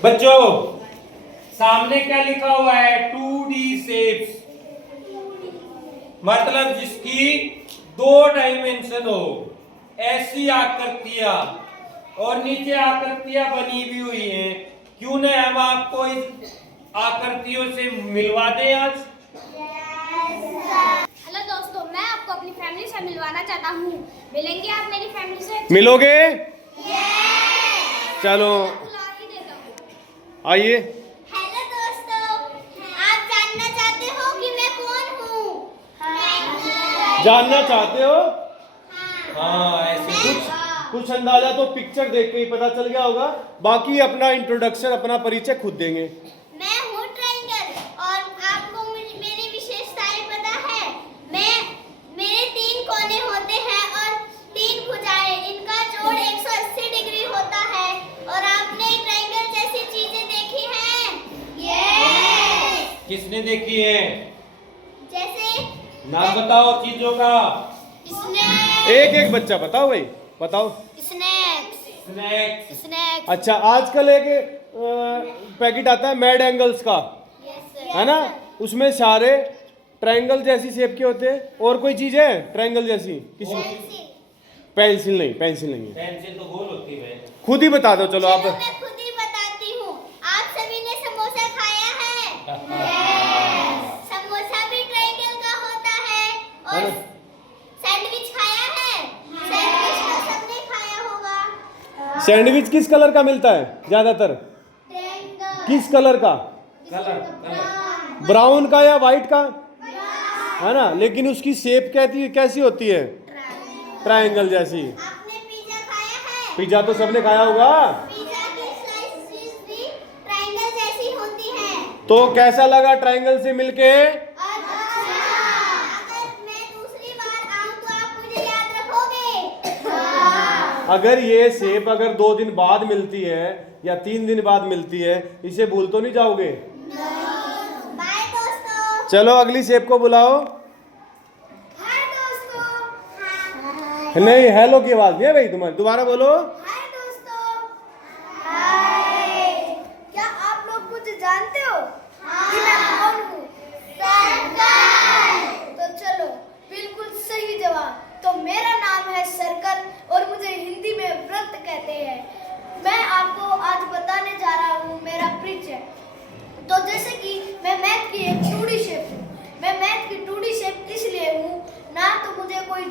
बच्चों सामने क्या लिखा हुआ है? 2D शेप्स, मतलब जिसकी 2 डायमेंशन हो, ऐसी आकृतियां और नीचे आकृतियां बनी भी हुई हैं। क्यों न हम आपको इस आकृतियों से मिलवा दें आज। हेलो दोस्तों, मैं आपको अपनी फैमिली से मिलवाना चाहता हूँ। मिलेंगे आप मेरी फैमिली से? मिलोगे? चलो आइए। हेलो दोस्तों, आप जानना चाहते हो कि मैं कौन हूँ? जानना चाहते हो? हाँ, ऐसे कुछ अंदाजा तो पिक्चर देख के ही पता चल गया होगा। बाकी अपना इंट्रोडक्शन, अपना परिचय खुद देंगे। मैं हूँ ट्रायंगल और आपको मेरी विशेषताएं पता है। मेरे 3 कोने होते हैं और 3 भुजाएं। इनका जोड़ 180 डिग्री होता है। और आपने ट्रायंगल जैसी चीजें देखी हैं? यस। किसने देखी है? जैसे नाम बताओ चीजों का। एक बच्चा बताओ भाई, बताओ। स्नैक्स। अच्छा, आजकल एक पैकेट आता है मैड एंगल्स का, है ना? उसमें सारे ट्रायंगल जैसी शेप के होते हैं। और कोई चीज है ट्रायंगल जैसी? किसी पेंसिल नहीं है। पेंसिल तो गोल होती है। खुद ही बता दो। चलो आप। मैं खुद ही बताती हूँ। आप सभी ने समोसा खाया है? समोसा भी ट्रायंगल का होता है। और सैंडविच खाया है? सैंडविच तो सबने खाया होगा। सैंडविच किस कलर का मिलता है ज्यादातर? किस कलर का? कलर। ब्राउन का या व्हाइट का, है ना? लेकिन उसकी शेप कैसी होती है? ट्रायंगल जैसी। आपने पिज्जा खाया है? पिज्जा तो सबने खाया होगा। पिज्जा की स्लाइसेस भी ट्रायंगल जैसी होती हैं। तो कैसा लगा ट्रायंगल से मिलके? अगर मैं दूसरी बार आऊं तो आप मुझे याद रखोगे? अगर ये शेप अगर 2 दिन बाद मिलती है या 3 दिन बाद मिलती है, इसे भूल तो नहीं जाओगे? बाय दोस्तों। चलो अगली शेप को बुलाओ। हाय दोस्तों। नहीं, हेलो की आवाज नहीं है भाई तुम्हारी, दोबारा बोलो। हाय दोस्तों। हाय। क्या आप लोग मुझे जानते हो कि मैं कौन हूँ? सर्कल। तो चलो, बिल्कुल सही जवाब। तो मेरा नाम है सर्कल और मुझे हिंदी में वृत्त कहते हैं। मैं आपको आज बताने जा रहा हूँ मेरा परिचय। तो जैसे कि मैं मैथ की एक 2D शेप हूँ। मैं मैथ की 2D शेप इसलिए हूँ, ना तो मुझे कोई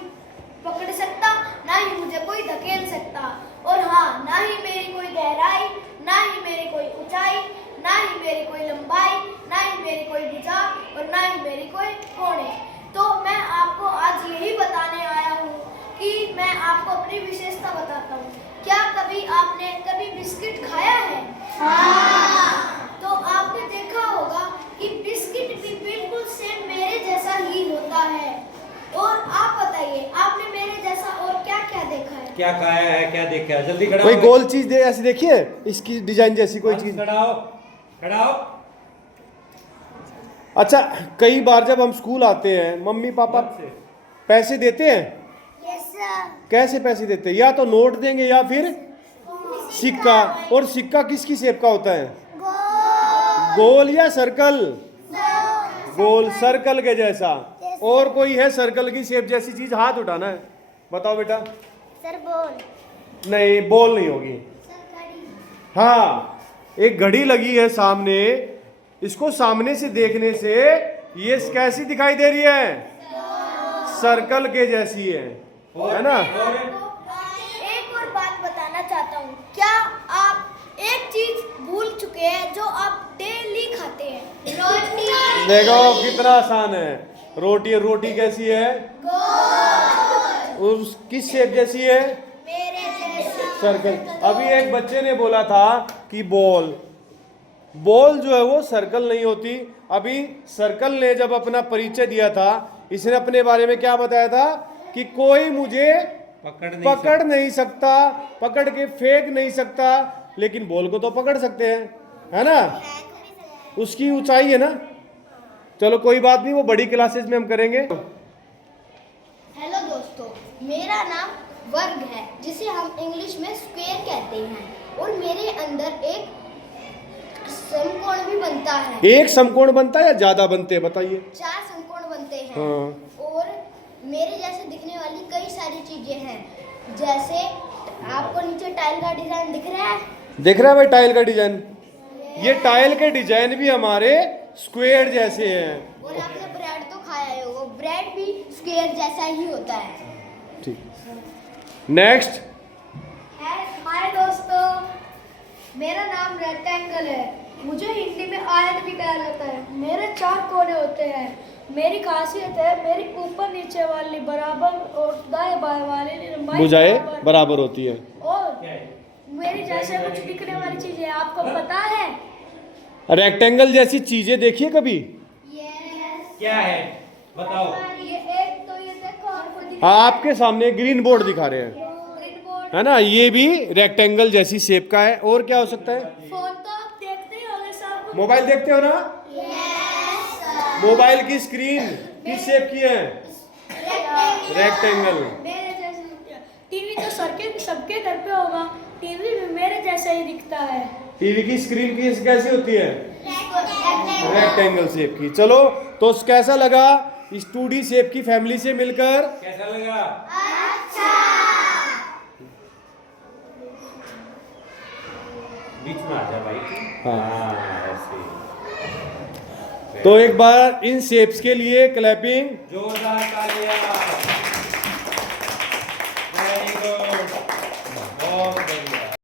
पकड़ सकता, ना ही मुझे कोई धकेल सकता। और हाँ, ना ही मेरी कोई गहराई, ना ही मेरी कोई ऊंचाई, ना ही मेरी कोई लंबाई, ना ही मेरी कोई भुजा और ना ही मेरी कोई कोणे। तो मैं आपको आज यही बताने आया हूँ कि मैं आपको अपनी विशेषता बताता हूँ। क्या कभी बिस्किट खाया है? हाँ। तो आपने देखा होगा कि बिस्किट भी बिल्कुल सेम मेरे जैसा ही होता है। और आप बताइए, आपने मेरे जैसा और क्या क्या देखा है? क्या खाया है, क्या देखा है? जल्दी खड़ा कोई हो। गोल चीज दे ऐसी देखी है, इसकी डिजाइन जैसी कोई चीज? खड़ा हो, खड़ा हो। अच्छा, कई बार जब हम स्कूल आते हैं, मम्मी पापा पैसे देते हैं। Yes sir. कैसे पैसे देते हैं? या तो नोट देंगे या फिर सिक्का। और सिक्का किसकी शेप का होता है? गोल या सर्कल? गोल, सर्कल के जैसा। और कोई है सर्कल की शेप जैसी चीज? हाथ उठाना है, बताओ बेटा। Sir ball. नहीं, बॉल नहीं होगी। हाँ, एक घड़ी लगी है सामने। इसको सामने से देखने से ये कैसी दिखाई दे रही है? सर्कल के जैसी है ना? एक और बात बताना चाहता हूँ। क्या आप एक चीज भूल चुके हैं जो आप डेली खाते हैं? रोटी। देखो कितना आसान है। रोटी कैसी है? उस किस शेप जैसी है? मेरे जैसा। सर्कल। अभी एक बच्चे ने बोला था कि बॉल जो है वो सर्कल नहीं होती। अभी सर्कल ने जब अपना परिचय दिया था, इसने अपने बारे में क्या बताया था कि कोई मुझे पकड़ नहीं सकता, पकड़ के फेंक नहीं सकता, लेकिन बॉल को तो पकड़ सकते हैं, है ना? उसकी ऊंचाई है ना। चलो कोई बात नहीं, वो बड़ी क्लासेस में हम करेंगे। हेलो दोस्तों, मेरा नाम वर्ग है, जिसे हम इंग्लिश में स्क्वायर कहते हैं। और मेरे अंदर एक समकोण भी बनता है। एक समकोण बनता है या ज्यादा बनते हैं बताइए? 4 समकोण बनते हैं। हाँ। और मेरे जैसे दिखने वाली कई सारी चीजें हैं, जैसे आपको नीचे टाइल का डिजाइन दिख रहा है। देख रहा है भाई टाइल का डिजाइन? ये टाइल के डिजाइन भी हमारे स्क्वायर जैसे हैं। और आपने ब्रेड तो खाया ही होगा, ब्रेड भी स्क्वायर जैसा ही होता है। ठीक, नेक्स्ट। हाय दोस्तों, मेरा नाम रेक्टेंगल है। मुझे हिंदी में आयत भी कहा जाता है। मेरे 4 कोने होते हैं। मेरी खासियत है मेरी ऊपर नीचे वाली बराबर और दाएं बाएं वाली लंबाई भुजाएं बराबर होती है। और मेरी जैसे कुछ दिखने वाली चीजें आपको पता है? रेक्टेंगल जैसी चीजें देखिए कभी? क्या है बताओ। ये एक तो ये देखो आपको दिख हाँ, आपके सामने ग्रीन बोर्ड दिखा रहे हैं, ग्रीन बोर्ड। है ना? ये भी रेक्टेंगल जैसी शेप का है। और क्या हो सकता है? फोन तो आप देखते ही होंगे सब। मोबाइल देखते हो ना? मोबाइल की स्क्रीन किस शेप की है? रेक्टेंगल। मेरे जैसे टीवी तो सबके घर पे होगा, टीवी भी मेरे जैसा ही दिखता है। टीवी की स्क्रीन की कैसी होती है? रेक्टेंगल शेप की। चलो, तो कैसा लगा इस 2D शेप की फैमिली से मिलकर? कैसा लगा? बीच में आ जा भाई। हाँ। ऐसे तो एक बार इन शेप्स के लिए क्लैपिंग। जोरदार तालियां।